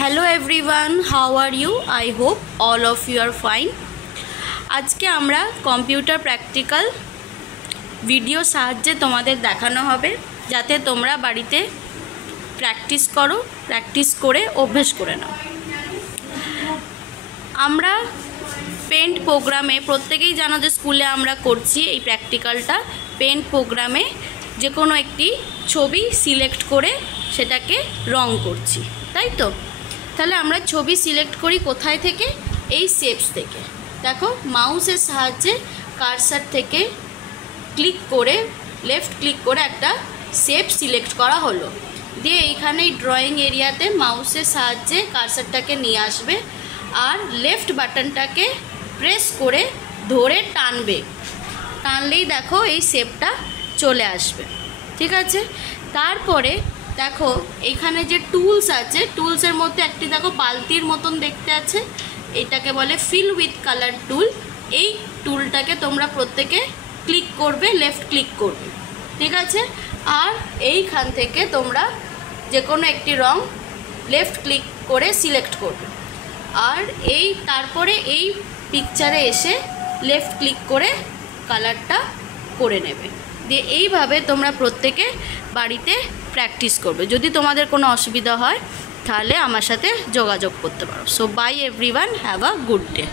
Hello everyone, how are you? I hope all of you are fine. आज के आमरा computer practical video साहाज्ये तोमादेर देखानो होबे जाते तोमरा बाड़ीते प्रैक्टिस करो, प्रैक्टिस करे अभ्यास करे नाओ। आमरा पेंट प्रोग्रामे प्रत्येकेई जानो जे स्कूले आमरा करछि एई प्रैक्टिकलटा। पेंट प्रोग्रामे जे कोनो एकटी छवि सिलेक्ट करे सेटाके रंग करछि, ताई तो? ताहले आमरा छवि सिलेक्ट करी कोथाय थेके? एई शेप्स थेके। देखो माउसेर साहाज्ये कार्सार थेके क्लिक करे लेफ्ट क्लिक करे एकटा शेप सिलेक्ट करा हलो। दिए एइखाने ड्रयिंग एरियाते माउसेर साहाज्ये कार्सारटाके निये आसबे और लेफ्ट बाटनटाके प्रेस करे धरे टानबे। टानलेई देखो एई शेपटा चले आसबे, ठीक आछे। तारपरे देखो एखाने जे टुलस आछे टुलसের মধ্যে একটি দেখো বালতির মতন দেখতে আছে, এটাকে বলে ফিল উইথ কালার টুল। এই টুলটাকে তোমরা প্রত্যেকে ক্লিক করবে, লেফট ক্লিক করবে, ঠিক আছে। আর এইখান থেকে তোমরা যে কোনো একটি রং লেফট ক্লিক করে সিলেক্ট করবে আর এই তারপরে এই পিকচারে এসে লেফট ক্লিক করে কালারটা করে নেবে। দিয়ে এইভাবে তোমরা প্রত্যেকে বাড়িতে প্র্যাকটিস করবে। যদি তোমাদের কোনো অসুবিধা হয় তাহলে আমার সাথে যোগাযোগ করতে পারো। So by everyone, have a good day.